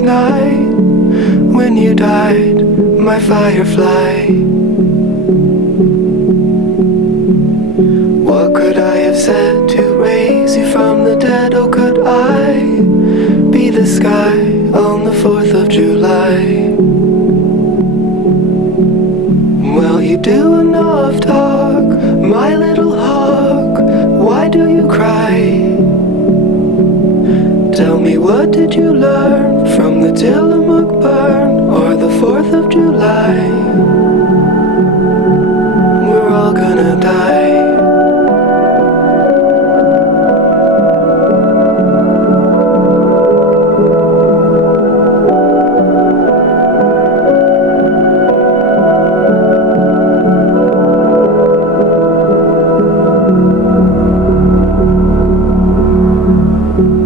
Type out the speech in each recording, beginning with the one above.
last night when you died, my firefly. What could I have said to raise you from the dead? Oh, could I be the sky on the 4th of July? Well, you do enough talk, my little hawk. Why do you cry? Tell me, what did you learn from the Tillamook burn or the 4th of July? We're all gonna die.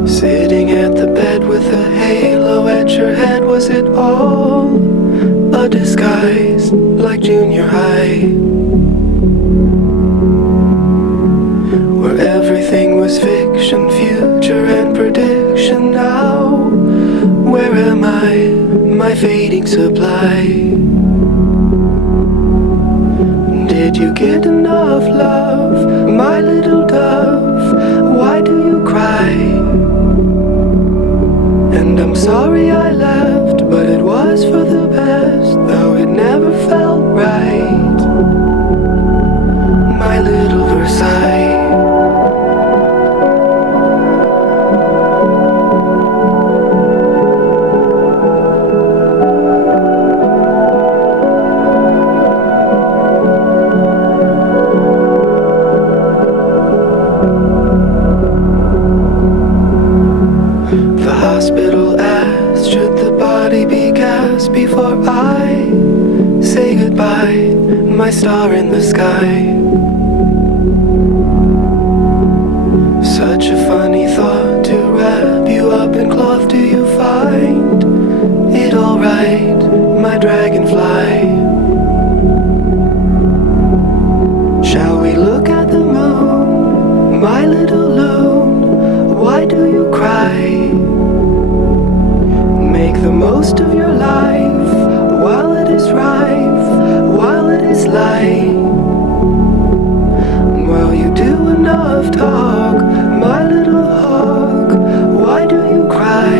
Sitting at the bed with a halo at your head, was it all a disguise like junior high? Where everything was fiction, future and prediction. Now, where am I, my fading supply? Did you get enough love, my little dove? Why do you cry? And I'm sorry I left, but it was for the best, though it never felt right. My little Versailles. The hospital asked, should the body be gassed before I say goodbye, my star in the sky? Such a funny thought to wrap you up in cloth. Do you find it alright, my dragonfly? Shall we look at the moon, my little loon? Why do you cry? Make the most of your life while it is rife, while it is light. Well, you do enough talk, my little hawk. Why do you cry?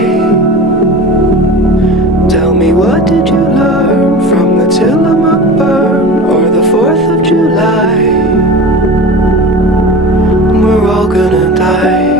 Tell me, what did you learn from the Tillamook burn or the 4th of July? We're all gonna die.